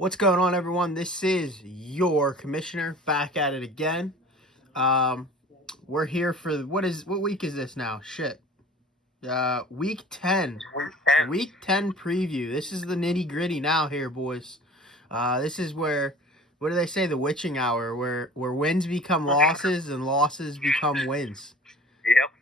What's going on, everyone? This is your commissioner back at it again. Um, we're here for what week is this now? Shit. Week 10. Week 10. Week 10 preview. This is the nitty gritty now here, boys. This is where, what do they say? The witching hour, where wins become losses and losses become wins.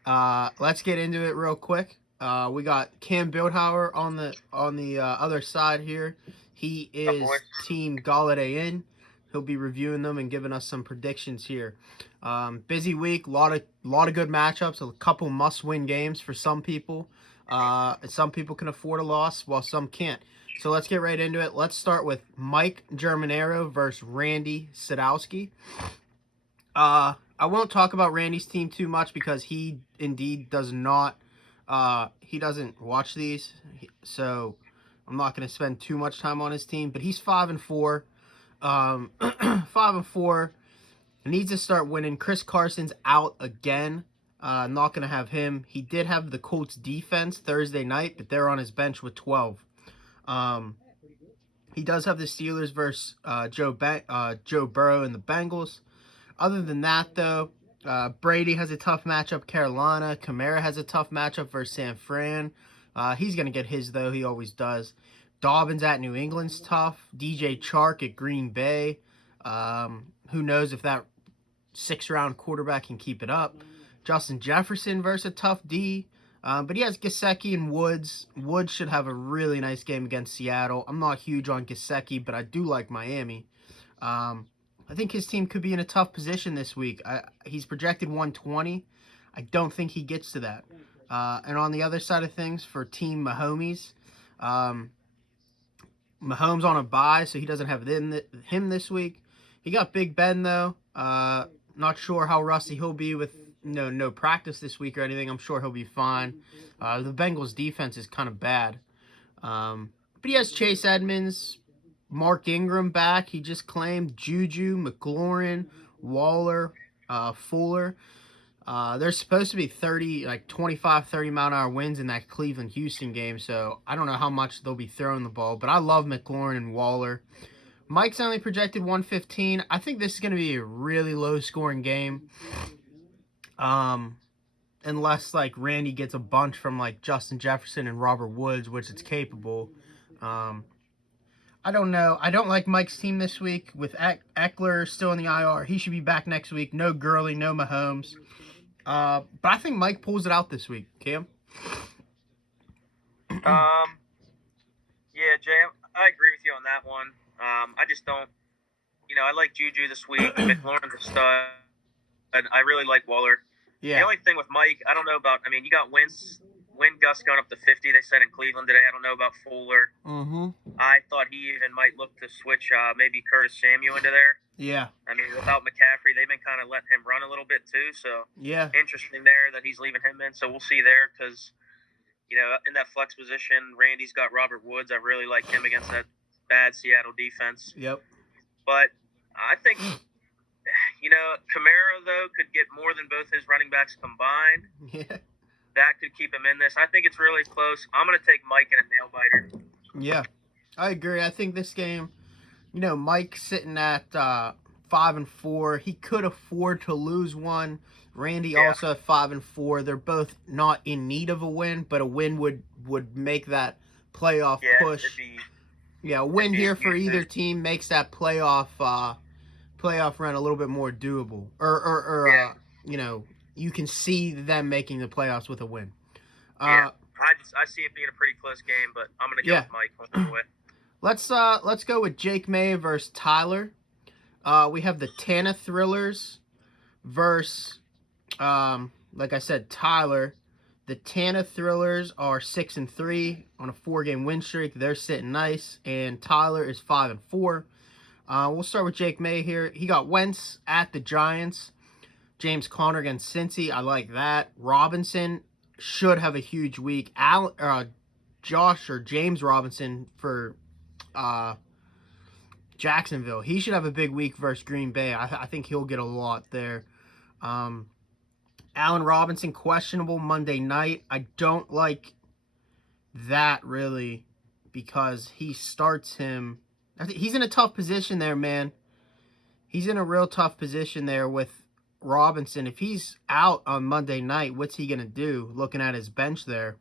Yep. Let's get into it real quick. We got Cam Bildhauer on the other side here. He is Team Galladay in. He'll be reviewing them and giving us some predictions here. Busy week, lot of good matchups, a couple must-win games for some people. Some people can afford a loss, while some can't. So let's get right into it. Let's start with Mike Germanero versus Randy Sadowski. I won't talk about Randy's team too much because he indeed does not. He doesn't watch these, so I'm not going to spend too much time on his team. But he's 5-4. 5-4. Needs to start winning. Chris Carson's out again. Not going to have him. He did have the Colts defense Thursday night, but they're on his bench with 12. He does have the Steelers versus Joe Burrow and the Bengals. Other than that, though, Brady has a tough matchup. Carolina. Kamara has a tough matchup versus San Fran. He's going to get his, though. He always does. Dobbins at New England's tough. DJ Chark at Green Bay. Who knows if that sixth-round quarterback can keep it up. Justin Jefferson versus a tough D. But he has Gesicki and Woods. Woods should have a really nice game against Seattle. I'm not huge on Gesicki, but I do like Miami. I think his team could be in a tough position this week. He's projected 120. I don't think he gets to that. And on the other side of things, for Team Mahomes, Mahomes on a bye, so he doesn't have him this week. He got Big Ben, though. Not sure how rusty he'll be with no practice this week or anything. I'm sure he'll be fine. The Bengals' defense is kind of bad. But he has Chase Edmonds, Mark Ingram back. He just claimed Juju, McLaurin, Waller, Fuller. There's supposed to be 25, 30 mile an hour winds in that Cleveland-Houston game, so I don't know how much they'll be throwing the ball, but I love McLaurin and Waller. Mike's only projected 115. I think this is going to be a really low-scoring game. Unless, Randy gets a bunch from, Justin Jefferson and Robert Woods, which it's capable. I don't know. I don't like Mike's team this week with Eckler still in the IR. He should be back next week. No Gurley, no Mahomes. But I think Mike pulls it out this week. Cam? Yeah, Jay, I agree with you on that one. I just don't, I like Juju this week. McLaurin's a stud. And I really like Waller. Yeah. The only thing with Mike, I don't know about, you got wind gusts going up to 50, they said in Cleveland today. I don't know about Fuller. Mm-hmm. I thought he even might look to switch maybe Curtis Samuel into there. Yeah. Without McCaffrey, they've been kind of letting him run a little bit too. So, yeah, interesting there that he's leaving him in. So, we'll see there because, in that flex position, Randy's got Robert Woods. I really like him against that bad Seattle defense. Yep. But I think, Kamara, though, could get more than both his running backs combined. Yeah. That could keep him in this. I think it's really close. I'm going to take Mike in a nail-biter. Yeah, I agree. I think this game, Mike's sitting at 5-4. He could afford to lose one. Randy also at 5-4. They're both not in need of a win, but a win would make that playoff push. A win here for either team makes that playoff run a little bit more doable. You can see them making the playoffs with a win. I see it being a pretty close game, but I'm going to go with Mike. Let's go with Jake May versus Tyler. We have the Tana Thrillers versus, like I said, Tyler. The Tana Thrillers are 6-3 on a 4-game win streak. They're sitting nice, and Tyler is 5-4. We'll start with Jake May here. He got Wentz at the Giants. James Conner against Cincy. I like that. Robinson should have a huge week. James Robinson for Jacksonville. He should have a big week versus Green Bay. I think he'll get a lot there. Allen Robinson, questionable Monday night. I don't like that, really, because he starts him He's in a tough position there, man. He's in a real tough position there with Robinson. If he's out on Monday night, what's he going to do? Looking at his bench there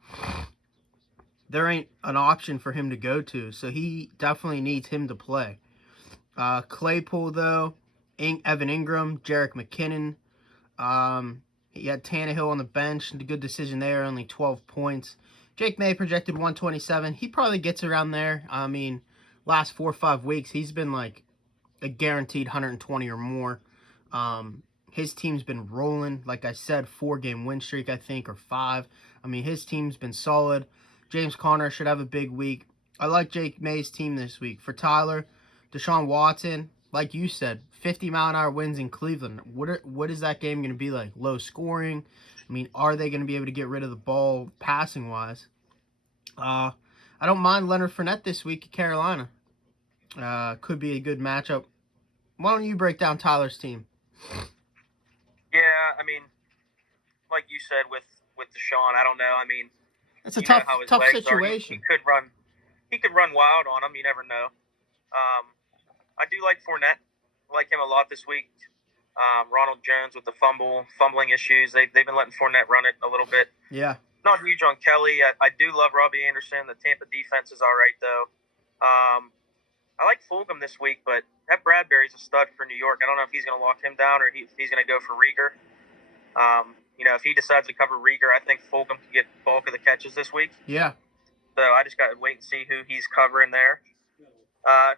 ain't an option for him to go to. So he definitely needs him to play. Claypool, though, Evan Ingram, Jerick McKinnon. He had Tannehill on the bench. A good decision there, only 12 points. Jake May projected 127. He probably gets around there. I mean, last 4 or 5 weeks, he's been like a guaranteed 120 or more. His team's been rolling. Like I said, 4-game win streak, I think, or 5. I mean, his team's been solid. James Conner should have a big week. I like Jake May's team this week. For Tyler, Deshaun Watson, like you said, 50-mile-an-hour winds in Cleveland. What is that game going to be like? Low scoring? I mean, are they going to be able to get rid of the ball passing-wise? I don't mind Leonard Fournette this week at Carolina. Could be a good matchup. Why don't you break down Tyler's team? Yeah, I mean, like you said with Deshaun, I don't know. I mean, it's a tough situation. He could run wild on him. You never know. I do like Fournette. I like him a lot this week. Ronald Jones with the fumbling issues. They've been letting Fournette run it a little bit. Yeah. Not huge on Kelly. I do love Robbie Anderson. The Tampa defense is all right, though. I like Fulgham this week, but that Bradbury's a stud for New York. I don't know if he's going to lock him down or if he's going to go for Rieger. If he decides to cover Rieger, I think Fulgham can get bulk of the catches this week. Yeah. So I just got to wait and see who he's covering there.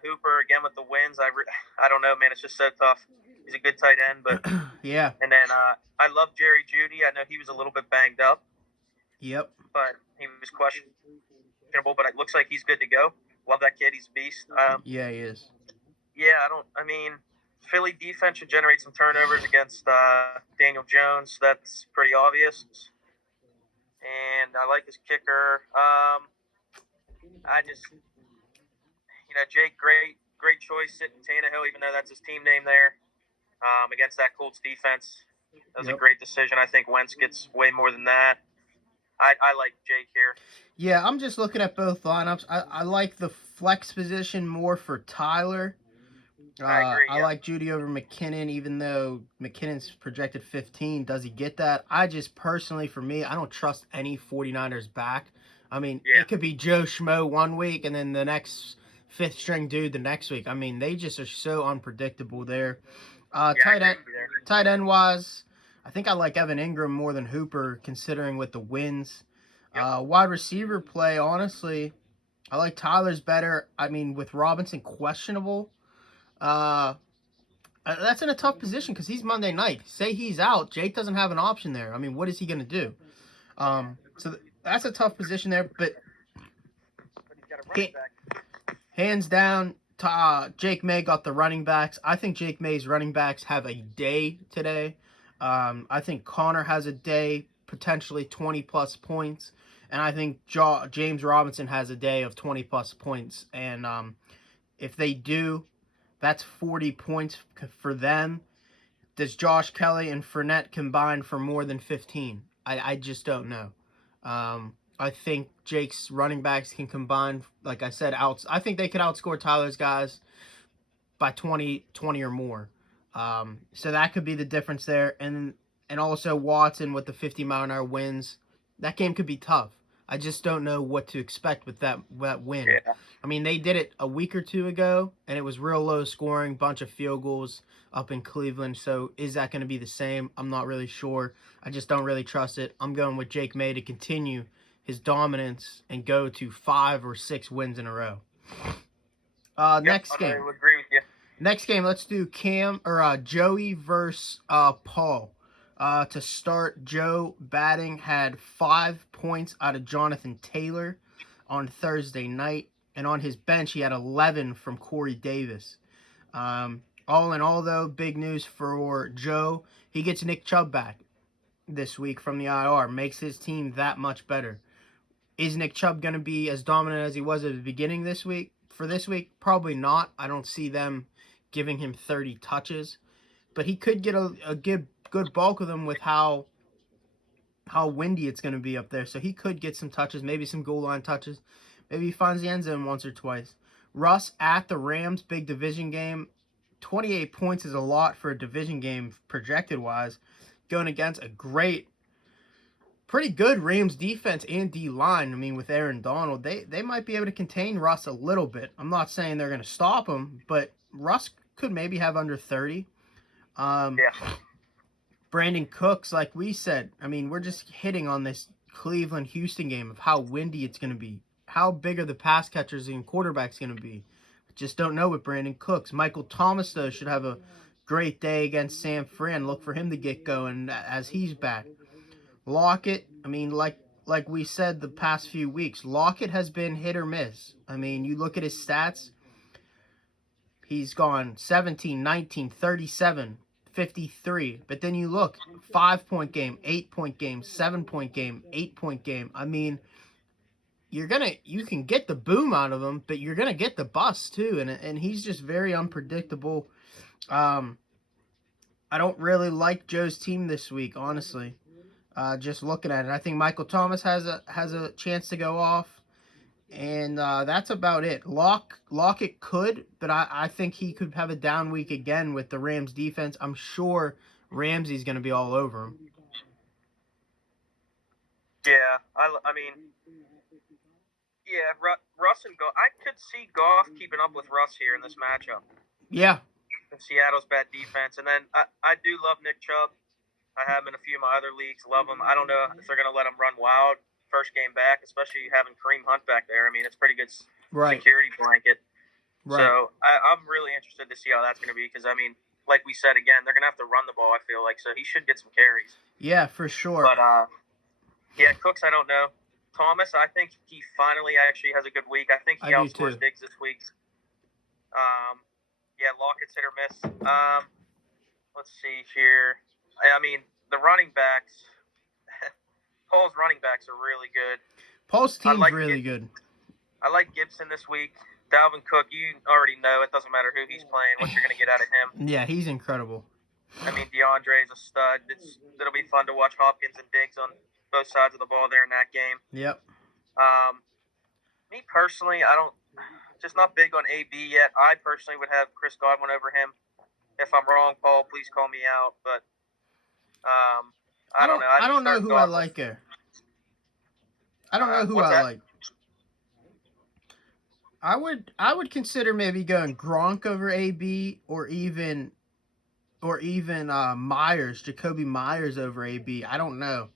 Hooper, again, with the wins. I don't know, man. It's just so tough. He's a good tight end, but yeah. And then I love Jerry Jeudy. I know he was a little bit banged up. Yep. But he was questionable, but it looks like he's good to go. Love that kid. He's a beast. Yeah, he is. Yeah, Philly defense should generate some turnovers against Daniel Jones. That's pretty obvious. And I like his kicker. Jake, great choice sitting Tannehill, even though that's his team name there, against that Colts defense. That was a great decision. I think Wentz gets way more than that. I like Jake here. Yeah, I'm just looking at both lineups. I like the flex position more for Tyler. I agree. I like Jeudy over McKinnon, even though McKinnon's projected 15. Does he get that? I just personally, for me, I don't trust any 49ers back. I mean, It could be Joe Schmo one week and then the next fifth string dude the next week. I mean, they just are so unpredictable there. Tight end wise, I think I like Evan Ingram more than Hooper, considering with the wins. Yep. Wide receiver play, honestly, I like Tyler's better. I mean, with Robinson questionable, that's in a tough position because he's Monday night. Say he's out, Jake doesn't have an option there. I mean, what is he going to do? So that's a tough position there. But he's got a running back. Hands down, Jake May got the running backs. I think Jake May's running backs have a day today. I think Connor has a day, potentially 20-plus points. And I think James Robinson has a day of 20-plus points. And if they do, that's 40 points for them. Does Josh Kelly and Fournette combine for more than 15? I just don't know. I think Jake's running backs can combine, like I said, I think they could outscore Tyler's guys by 20 or more. So that could be the difference there. And also Watson with the 50-mile-an-hour wins. That game could be tough. I just don't know what to expect with that win. Yeah. I mean, they did it a week or two ago, and it was real low scoring, bunch of field goals up in Cleveland. So is that going to be the same? I'm not really sure. I just don't really trust it. I'm going with Jake May to continue his dominance and go to 5 or 6 wins in a row. Next game. I would agree with you. Next game, let's do Joey versus Paul. To start, Joe batting had 5 points out of Jonathan Taylor on Thursday night. And on his bench, he had 11 from Corey Davis. All in all, though, big news for Joe. He gets Nick Chubb back this week from the IR. Makes his team that much better. Is Nick Chubb going to be as dominant as he was at the beginning this week? For this week, probably not. I don't see them giving him 30 touches. But he could get a good bulk of them with how windy it's going to be up there. So he could get some touches, maybe some goal line touches. Maybe he finds the end zone once or twice. Russ at the Rams, big division game. 28 points is a lot for a division game projected-wise. Going against a pretty good Rams defense and D-line. I mean, with Aaron Donald, they might be able to contain Russ a little bit. I'm not saying they're going to stop him, but Russ could maybe have under 30. Yeah. Brandon Cooks, like we said, I mean, we're just hitting on this Cleveland-Houston game of how windy it's going to be. How big are the pass catchers and quarterbacks going to be? Just don't know with Brandon Cooks. Michael Thomas, though, should have a great day against San Fran. Look for him to get going as he's back. Lockett, I mean, like we said the past few weeks, Lockett has been hit or miss. I mean, you look at his stats, he's gone 17, 19, 37, 53. But then you look, 5-point game, 8-point game, 7-point game, 8-point game. I mean, you can get the boom out of him, but you're gonna get the bust too, and he's just very unpredictable. I don't really like Joe's team this week, honestly. Just looking at it, I think Michael Thomas has a chance to go off, and that's about it. Lockett could, but I think he could have a down week again with the Rams defense. I'm sure Ramsey's going to be all over him. Yeah, I mean, yeah, Russ and Goff. I could see Goff keeping up with Russ here in this matchup. Yeah. Seattle's bad defense, and then I do love Nick Chubb. I have him in a few of my other leagues. Love him. I don't know if they're going to let him run wild first game back, especially having Kareem Hunt back there. I mean, it's a pretty good security blanket. Right. So I'm really interested to see how that's going to be because, I mean, like we said again, they're going to have to run the ball, I feel like, so he should get some carries. Yeah, for sure. But, yeah, Cooks, I don't know. Thomas, I think he finally actually has a good week. I think he outscores Diggs this week. Yeah, Lockett's hit or miss. Let's see here. I mean, the running backs, Paul's running backs are really good. Paul's team's really good. I like Gibson this week. Dalvin Cook, you already know. It doesn't matter who he's playing, what you're going to get out of him. Yeah, he's incredible. I mean, DeAndre's a stud. It'll be fun to watch Hopkins and Diggs on both sides of the ball there in that game. Yep. Me personally, just not big on AB yet. I personally would have Chris Godwin over him. If I'm wrong, Paul, please call me out. But I don't know. I don't know who I like here. I don't know who I like. I would consider maybe going Gronk over AB or even Myers, Jacoby Myers over AB. I don't know.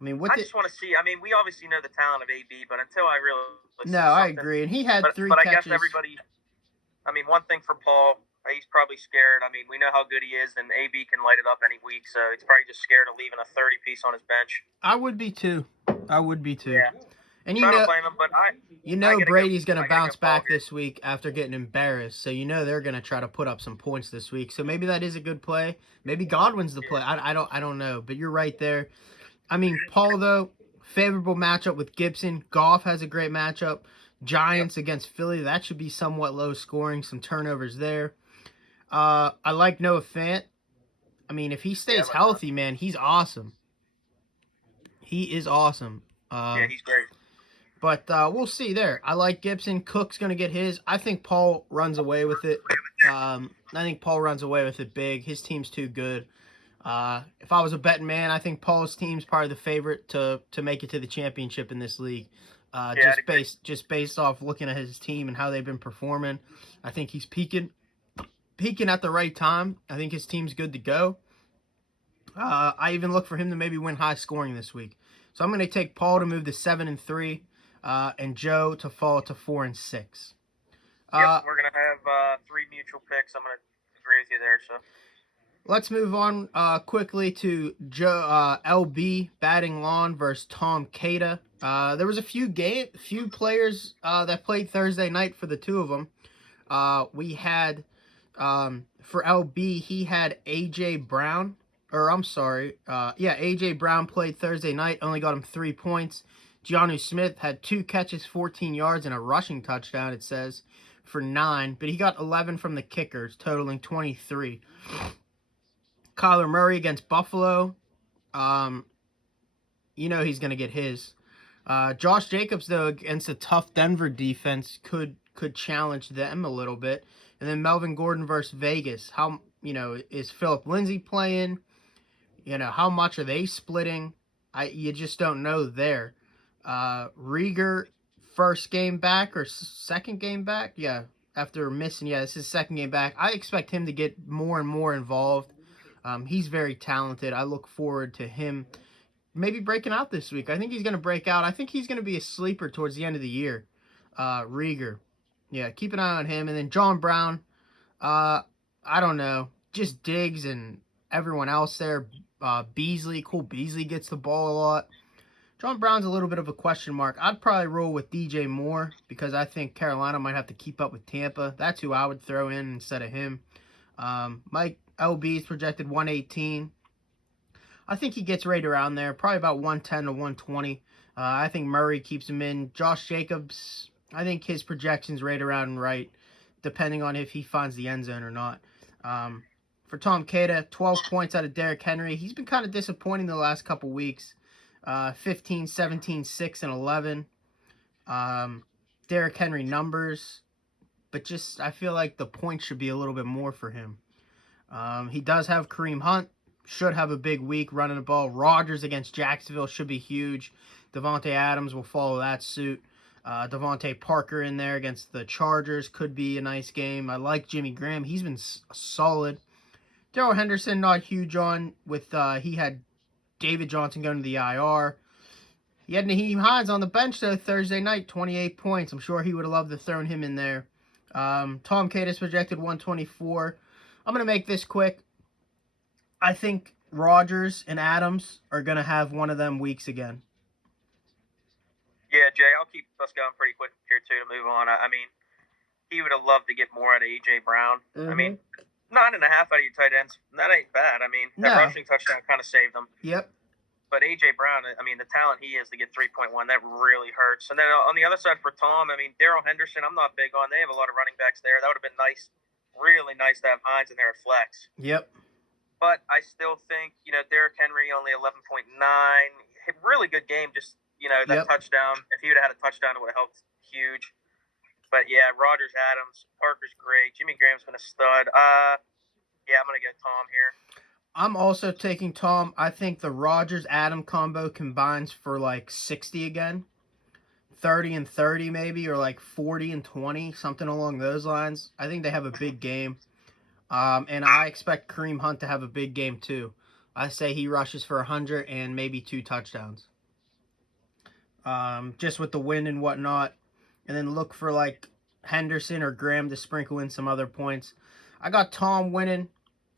I mean, I just want to see. I mean, we obviously know the talent of AB, but until I really no, I agree. And he had 3 catches. But I guess everybody. I mean, one thing for Paul, he's probably scared. I mean, we know how good he is, and AB can light it up any week, so he's probably just scared of leaving a 30-piece on his bench. I would be too. Yeah. And I don't blame him, but Brady's going to bounce back this week after getting embarrassed, so they're going to try to put up some points this week. So maybe that is a good play. Maybe Godwin's the play. I don't know, but you're right there. I mean, Paul, though, favorable matchup with Gibson. Goff has a great matchup. Giants against Philly, that should be somewhat low scoring, some turnovers there. I like Noah Fant. I mean, if he stays healthy, man, he's awesome. He is awesome. Yeah, he's great. But we'll see there. I like Gibson. Cook's going to get his. I think Paul runs away with it. I think Paul runs away with it big. His team's too good. If I was a betting man, I think Paul's team's probably the favorite to make it to the championship in this league. Just based off looking at his team and how they've been performing. I think he's peaking at the right time. I think his team's good to go. I even look for him to maybe win high scoring this week. So I'm going to take Paul to move to 7-3, and Joe to fall to 4-6. Yep, we're going to have 3 mutual picks. I'm going to agree with you there. So let's move on quickly to Joe LB batting lawn versus Tom Cada. There was a few players that played Thursday night for the two of them. We had for LB, he had AJ Brown. AJ Brown played Thursday night, only got him 3 points. Jonnu Smith had 2 catches, 14 yards, and a rushing touchdown, it says, for 9. But he got 11 from the kickers, totaling 23. Kyler Murray against Buffalo. He's going to get his. Josh Jacobs, though, against a tough Denver defense, could could challenge them a little bit. And then Melvin Gordon versus Vegas. How, is Philip Lindsay playing? How much are they splitting? You just don't know there. Rieger, first game back or second game back? Yeah, after missing. Yeah, this is second game back. I expect him to get more and more involved. He's very talented. I look forward to him maybe breaking out this week. I think he's going to break out. I think he's going to be a sleeper towards the end of the year. Rieger. Yeah, keep an eye on him. And then John Brown. I don't know. Just Diggs and everyone else there. Beasley. Cole Beasley gets the ball a lot. John Brown's a little bit of a question mark. I'd probably roll with DJ Moore because I think Carolina might have to keep up with Tampa. That's who I would throw in instead of him. Mike LB is projected 118. I think he gets right around there, probably about 110 to 120. I think Murray keeps him in. Josh Jacobs, I think his projection's right around right, depending on if he finds the end zone or not. For Tom Cada, 12 points out of Derrick Henry. He's been kind of disappointing the last couple weeks. 15, 17, 6, and 11. Derrick Henry numbers, but just I feel like the points should be a little bit more for him. He does have Kareem Hunt. Should have a big week running the ball. Rodgers against Jacksonville should be huge. Devontae Adams will follow that suit. Devontae Parker in there against the Chargers could be a nice game. I like Jimmy Graham. He's been solid. Darrell Henderson, not huge on with he had David Johnson going to the IR. He had Naheem Hines on the bench, though, Thursday night, 28 points. I'm sure he would have loved to throw him in there. Tom Cadis projected 124. I'm going to make this quick. I think Rodgers and Adams are going to have one of them weeks again. Yeah, Jay, I'll keep us going pretty quick here, too, to move on. I mean, he would have loved to get more out of A.J. Brown. Mm-hmm. I mean, 9.5 out of your tight ends, that ain't bad. I mean, that rushing touchdown kind of saved them. Yep. But A.J. Brown, I mean, the talent he is to get 3.1, that really hurts. And then on the other side for Tom, I mean, Darrell Henderson, I'm not big on. They have a lot of running backs there. That would have been nice, really nice to have Hines in there at flex. Yep. But I still think, Derrick Henry only 11.9. Really good game, just, that touchdown. If he would have had a touchdown, it would have helped huge. But, yeah, Rodgers, Adams, Parker's great. Jimmy Graham's been a stud. Yeah, I'm going to get Tom here. I'm also taking Tom. I think the Rodgers-Adam combo combines for like 60 again. 30 and 30 maybe, or like 40 and 20, something along those lines. I think they have a big game. And I expect Kareem Hunt to have a big game too. I say he rushes for 100 and maybe 2 touchdowns. Just with the wind and whatnot. And then look for like Henderson or Graham to sprinkle in some other points. I got Tom winning.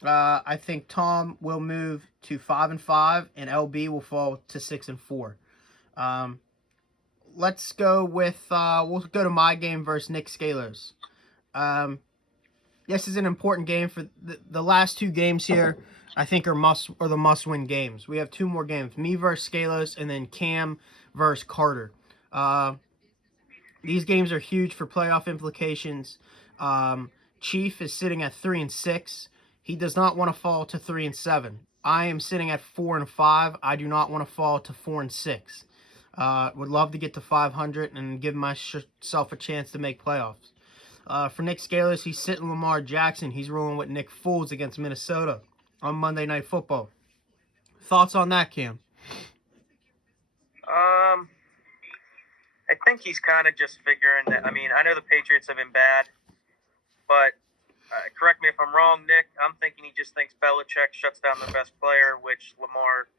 I think Tom will move to 5-5 and LB will fall to 6-4. Let's go with we'll go to my game versus Nick Scalos. This is an important game for the last 2 games here. I think are the must-win games. We have 2 more games: me versus Scalos, and then Cam versus Carter. These games are huge for playoff implications. Chief is sitting at 3-6. He does not want to fall to 3-7. I am sitting at 4-5. I do not want to fall to 4-6. Would love to get to 500 and give myself a chance to make playoffs. For Nick Scalos, he's sitting Lamar Jackson. He's rolling with Nick Foles against Minnesota on Monday Night Football. Thoughts on that, Cam? I think he's kind of just figuring that. I mean, I know the Patriots have been bad, but correct me if I'm wrong, Nick. I'm thinking he just thinks Belichick shuts down the best player, which Lamar,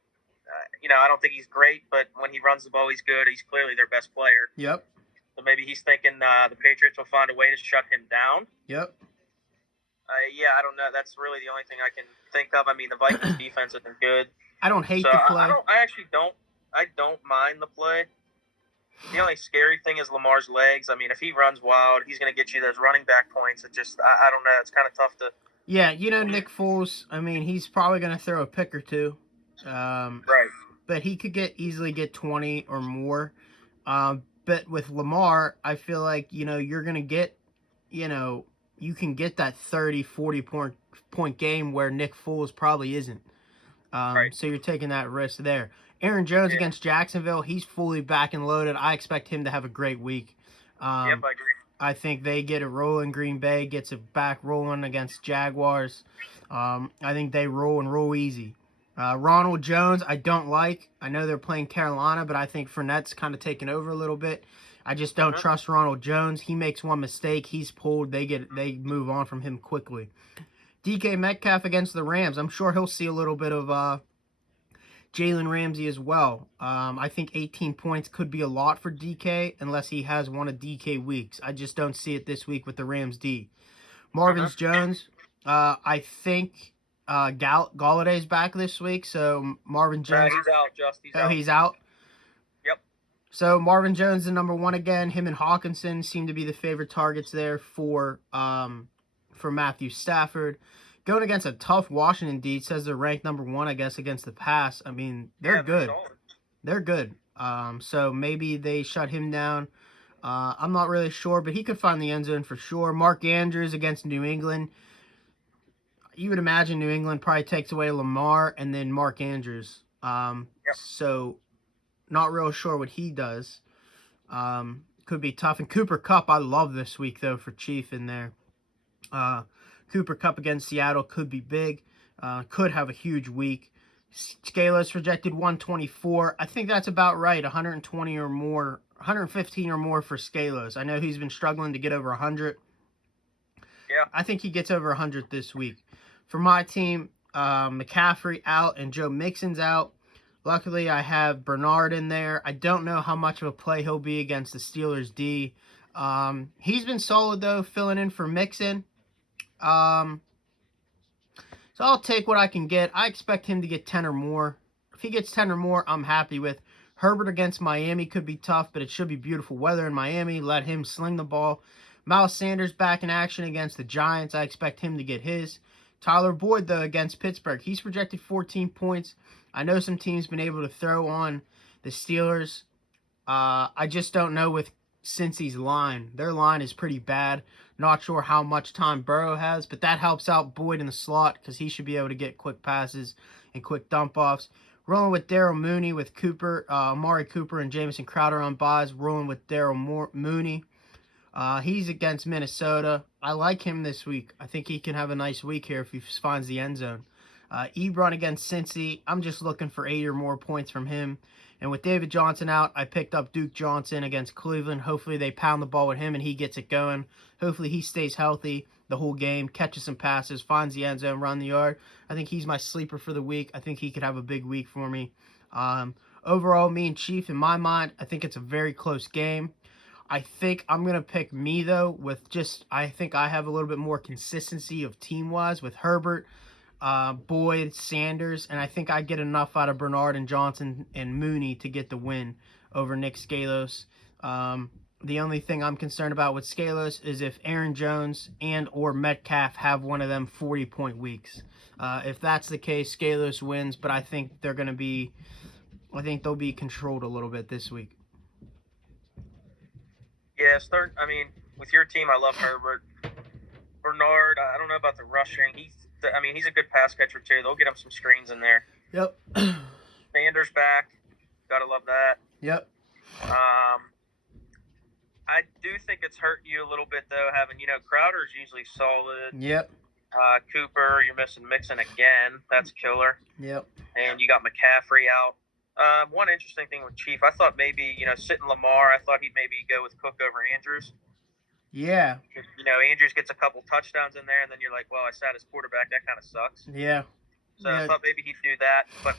I don't think he's great, but when he runs the ball, he's good. He's clearly their best player. Yep. So maybe he's thinking the Patriots will find a way to shut him down. Yep. Yeah, I don't know. That's really the only thing I can think of. I mean, the Vikings defense isn't good. I don't hate the play. I actually don't. I don't mind the play. The only scary thing is Lamar's legs. I mean, if he runs wild, he's going to get you those running back points. It just, I don't know. It's kind of tough to. Yeah, Nick Foles. I mean, he's probably going to throw a pick or 2. Right. But he could easily get 20 or more. But with Lamar, I feel like, you're going to get, you can get that 30, 40 point game where Nick Foles probably isn't. Right. So you're taking that risk there. Aaron Jones against Jacksonville, he's fully back and loaded. I expect him to have a great week. Yep, I agree. I think they get it rolling. Green Bay gets it back rolling against Jaguars. I think they roll and roll easy. Ronald Jones, I don't like. I know they're playing Carolina, but I think Fournette's kind of taken over a little bit. I just don't trust Ronald Jones. He makes one mistake, he's pulled. They move on from him quickly. DK Metcalf against the Rams. I'm sure he'll see a little bit of Jalen Ramsey as well. I think 18 points could be a lot for DK unless he has one of DK weeks. I just don't see it this week with the Rams D. Marvin Jones, I think Galladay's back this week, so Marvin Jones. He's out, Just. He's out. He's out? Yep. So Marvin Jones is number one again. Him and Hawkinson seem to be the favorite targets there for Matthew Stafford. Going against a tough Washington D, says they're ranked number one, I guess, against the pass. I mean, they're good. They're good. So maybe they shut him down. I'm not really sure, but he could find the end zone for sure. Mark Andrews against New England. You would imagine New England probably takes away Lamar and then Mark Andrews. So not real sure what he does. Could be tough. And Cooper Kupp, I love this week, though, for Chief in there. Cooper Kupp against Seattle could be big. Could have a huge week. Scalos projected 124. I think that's about right. 120 or more, 115 or more for Scalos. I know he's been struggling to get over 100. Yeah. I think he gets over 100 this week. For my team, McCaffrey out and Joe Mixon's out. Luckily, I have Bernard in there. I don't know how much of a play he'll be against the Steelers D. He's been solid, though, filling in for Mixon. So I'll take what I can get. I expect him to get 10 or more. If he gets 10 or more, I'm happy with. Herbert against Miami could be tough, but it should be beautiful weather in Miami. Let him sling the ball. Miles Sanders back in action against the Giants. I expect him to get his. Tyler Boyd, though, against Pittsburgh. He's projected 14 points. I know some teams been able to throw on the Steelers. I just don't know with Cincy's line. Their line is pretty bad. Not sure how much time Burrow has, but that helps out Boyd in the slot because he should be able to get quick passes and quick dump-offs. Rolling with Daryl Mooney with Cooper, Amari Cooper and Jamison Crowder on buys. Rolling with Daryl Mooney. He's against Minnesota. I like him this week. I think he can have a nice week here if he finds the end zone. Ebron against Cincy. I'm just looking for 8 or more points from him. And with David Johnson out, I picked up Duke Johnson against Cleveland. Hopefully they pound the ball with him and he gets it going. Hopefully he stays healthy the whole game, catches some passes, finds the end zone, run the yard. I think he's my sleeper for the week. I think he could have a big week for me. Overall, me and Chief, in my mind, I think it's a very close game. I think I'm going to pick me, though, I think I have a little bit more consistency of team-wise with Herbert, Boyd, Sanders, and I think I get enough out of Bernard and Johnson and Mooney to get the win over Nick Scalos. The only thing I'm concerned about with Scalos is if Aaron Jones and or Metcalf have one of them 40-point weeks. If that's the case, Scalos wins, but I think they'll be controlled a little bit this week. Yeah, with your team, I love Herbert. Bernard, I don't know about the rushing. He's a good pass catcher, too. They'll get him some screens in there. Yep. Sanders back. Gotta love that. Yep. I do think it's hurting you a little bit, though, having, Crowder's usually solid. Yep. Cooper, you're missing Mixon again. That's killer. Yep. And you got McCaffrey out. One interesting thing with Chief, I thought maybe, sitting Lamar, I thought he'd maybe go with Cook over Andrews. Yeah. Andrews gets a couple touchdowns in there, and then you're like, well, I sat his quarterback. That kind of sucks. Yeah. So I thought maybe he'd do that. But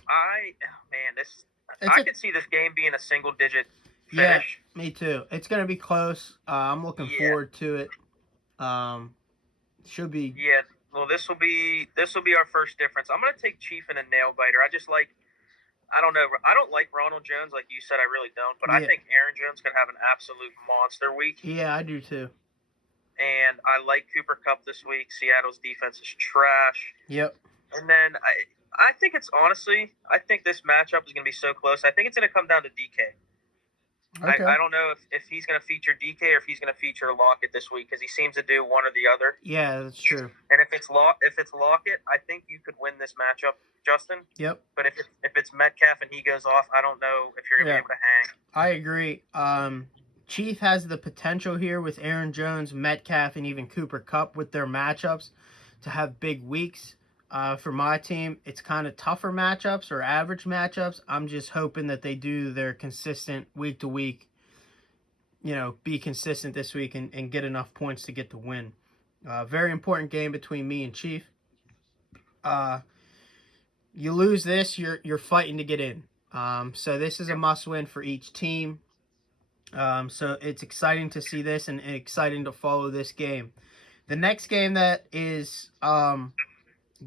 I could see this game being a single-digit finish. Yeah, me too. It's going to be close. I'm looking forward to it. Should be. Yeah. Well, this will be our first difference. I'm going to take Chief in a nail-biter. I don't know. I don't like Ronald Jones like you said. I really don't. But I think Aaron Jones could have an absolute monster week. Yeah, I do too. And I like Cooper Kupp this week. Seattle's defense is trash. Yep. And then I think I think this matchup is going to be so close. I think it's going to come down to DK. Okay. I don't know if he's going to feature DK or if he's going to feature Lockett this week because he seems to do one or the other. Yeah, that's true. And if it's Lockett, I think you could win this matchup, Justin. Yep. But if it's Metcalf and he goes off, I don't know if you're going to be able to hang. I agree. Chief has the potential here with Aaron Jones, Metcalf, and even Cooper Kupp with their matchups to have big weeks. For my team, it's kind of tougher matchups or average matchups. I'm just hoping that they do their consistent week to week, be consistent this week and get enough points to get the win. Very important game between me and Chief. You lose this, you're fighting to get in. So this is a must win for each team. So it's exciting to see this and exciting to follow this game. The next game that is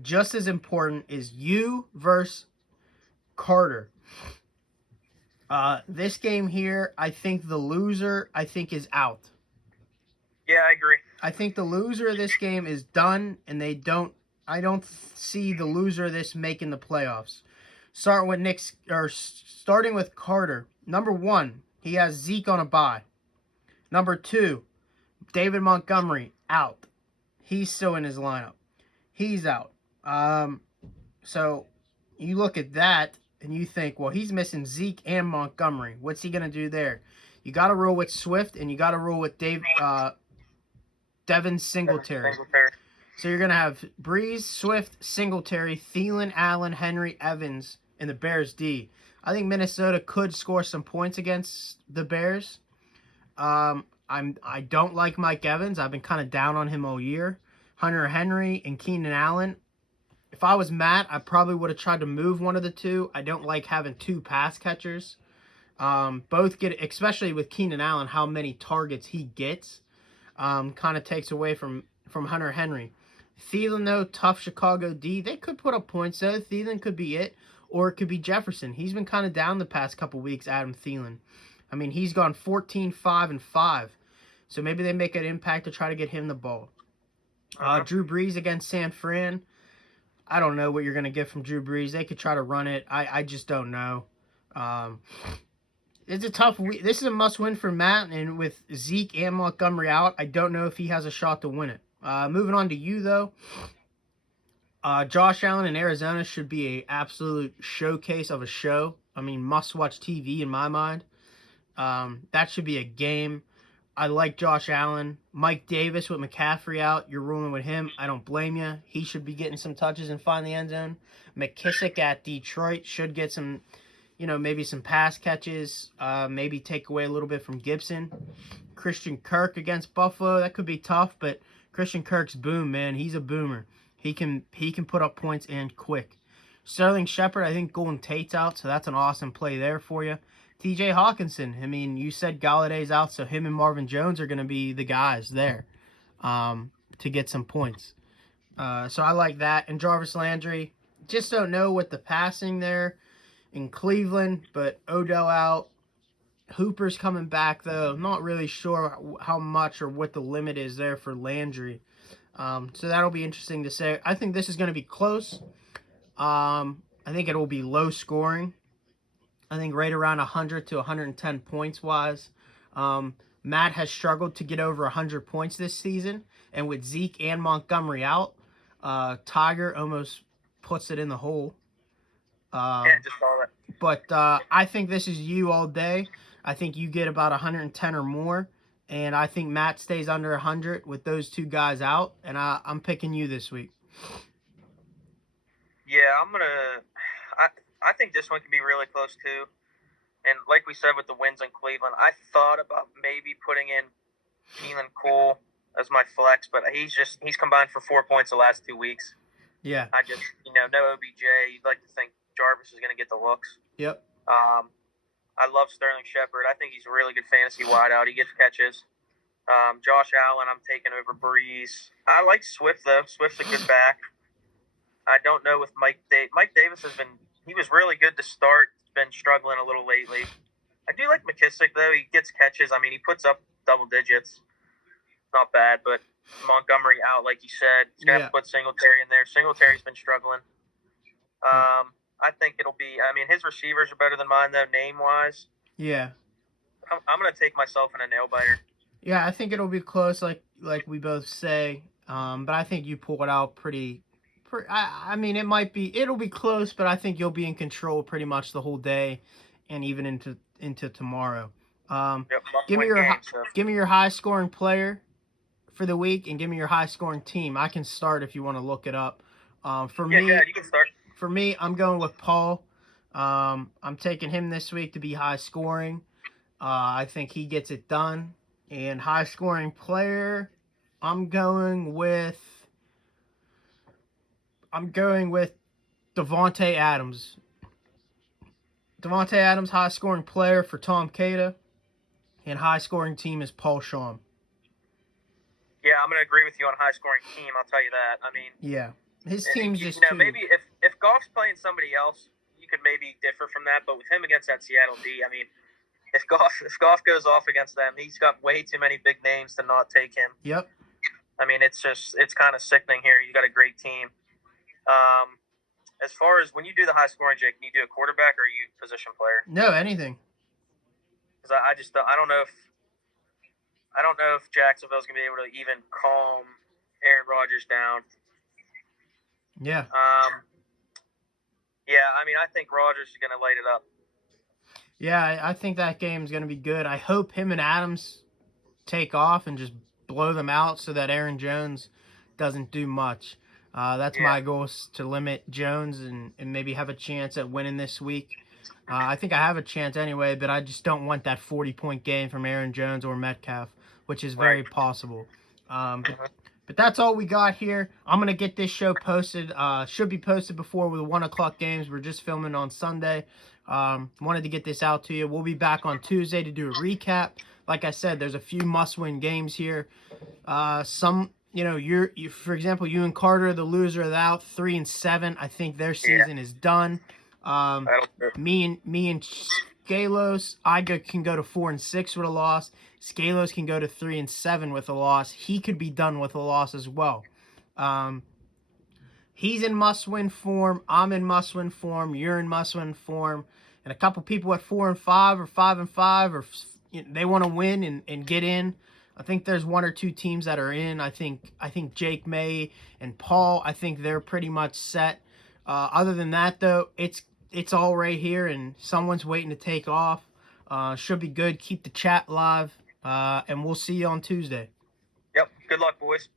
just as important is you versus Carter. This game here, I think the loser, is out. Yeah, I agree. I think the loser of this game is done, and I don't see the loser of this making the playoffs. Starting with Carter. Number 1, he has Zeke on a bye. Number 2, David Montgomery out. He's still in his lineup. He's out. So you look at that and you think, well, he's missing Zeke and Montgomery. What's he gonna do there? You got to roll with Swift and you got to roll with Devin Singletary. So you're gonna have Breeze, Swift, Singletary, Thielen, Allen, Henry, Evans, and the Bears D. I think Minnesota could score some points against the Bears. I don't like Mike Evans. I've been kind of down on him all year. Hunter Henry and Keenan Allen. If I was Matt, I probably would have tried to move one of the two. I don't like having two pass catchers. Both get, especially with Keenan Allen, how many targets he gets. Kind of takes away from Hunter Henry. Thielen, though, tough Chicago D. They could put up points, though. Thielen could be it. Or it could be Jefferson. He's been kind of down the past couple weeks, Adam Thielen. I mean, he's gone 14, 5, and 5. So maybe they make an impact to try to get him the ball. Drew Brees against San Fran. I don't know what you're going to get from Drew Brees. They could try to run it. I just don't know. It's a tough week. This is a must-win for Matt. And with Zeke and Montgomery out, I don't know if he has a shot to win it. Moving on to you, though. Josh Allen in Arizona should be an absolute showcase of a show. I mean, must-watch TV in my mind. That should be a game. I like Josh Allen. Mike Davis with McCaffrey out. You're rolling with him. I don't blame you. He should be getting some touches and find the end zone. McKissick at Detroit should get some, maybe some pass catches. Maybe take away a little bit from Gibson. Christian Kirk against Buffalo. That could be tough, but Christian Kirk's boom, man. He's a boomer. He can put up points and quick. Sterling Shepard, I think Golden Tate's out, so that's an awesome play there for you. TJ Hawkinson, I mean, you said Galladay's out, so him and Marvin Jones are going to be the guys there to get some points. So I like that. And Jarvis Landry, just don't know what the passing there in Cleveland, but Odell out. Hooper's coming back, though. Not really sure how much or what the limit is there for Landry. So that'll be interesting to say. I think this is going to be close. I think it will be low scoring. I think right around 100 to 110 points wise. Matt has struggled to get over 100 points this season. And with Zeke and Montgomery out, Tiger almost puts it in the hole. Just saw that. But I think this is you all day. I think you get about 110 or more. And I think Matt stays under 100 with those two guys out. And I'm picking you this week. Yeah, I think this one could be really close too. And like we said with the wins in Cleveland, I thought about maybe putting in Keelan Cole as my flex, but he's combined for 4 points the last 2 weeks. Yeah. I just, no OBJ. You'd like to think Jarvis is going to get the looks. Yep. I love Sterling Shepard. I think he's a really good fantasy wideout. He gets catches. Josh Allen, I'm taking over Breeze. I like Swift, though. Swift's a good back. I don't know with Mike Davis. Mike Davis he was really good to start. He's been struggling a little lately. I do like McKissick, though. He gets catches. I mean, he puts up double digits. Not bad, but Montgomery out, like you said. He's got to put Singletary in there. Singletary's been struggling. I think it'll be, his receivers are better than mine, though, name-wise. Yeah. I'm going to take myself in a nail-biter. Yeah, I think it'll be close, like we both say. But I think you pull it out pretty it'll be close, but I think you'll be in control pretty much the whole day and even into tomorrow. Yep, Give me must-win game. So. give me your high scoring player for the week, and give me your high scoring team. I can start if you want to look it up. For Yeah, me, yeah, you can start. I'm going with Paul. I'm taking him this week to be high scoring. I think he gets it done. And high scoring player, I'm going with Devontae Adams. Devontae Adams, high scoring player for Tom Cada, and high scoring team is Paul Shawn. Yeah, I'm going to agree with you on high scoring team. I'll tell you that. I mean, yeah, his team's just too. Maybe if Goff's playing somebody else, you could maybe differ from that. But with him against that Seattle D, I mean, if Goff goes off against them, he's got way too many big names to not take him. Yep. I mean, it's kind of sickening here. You got a great team. As far as when you do the high scoring, Jake, can you do a quarterback or are you position player? No, anything. Because I don't know if Jacksonville's gonna be able to even calm Aaron Rodgers down. Yeah. Yeah, I mean, I think Rodgers is gonna light it up. Yeah, I think that game's gonna be good. I hope him and Adams take off and just blow them out so that Aaron Jones doesn't do much. That's my goal, is to limit Jones and maybe have a chance at winning this week. I think I have a chance anyway, but I just don't want that 40-point game from Aaron Jones or Metcalf, which is very possible. But that's all we got here. I'm going to get this show posted. Should be posted before the 1 o'clock games. We're just filming on Sunday. Wanted to get this out to you. We'll be back on Tuesday to do a recap. Like I said, there's a few must-win games here. Some, for example, you and Carter, the loser of that, 3-7. I think their season is done. Me and Scalos, can go to 4-6 with a loss. Scalos can go to 3-7 with a loss. He could be done with a loss as well. He's in must-win form. I'm in must-win form. You're in must-win form. And a couple people at 4-5 or 5-5, or they want to win and get in. I think there's 1 or 2 teams that are in. I think Jake May and Paul, I think they're pretty much set. Other than that, though, it's all right here, and someone's waiting to take off. Should be good. Keep the chat live, and we'll see you on Tuesday. Yep. Good luck, boys.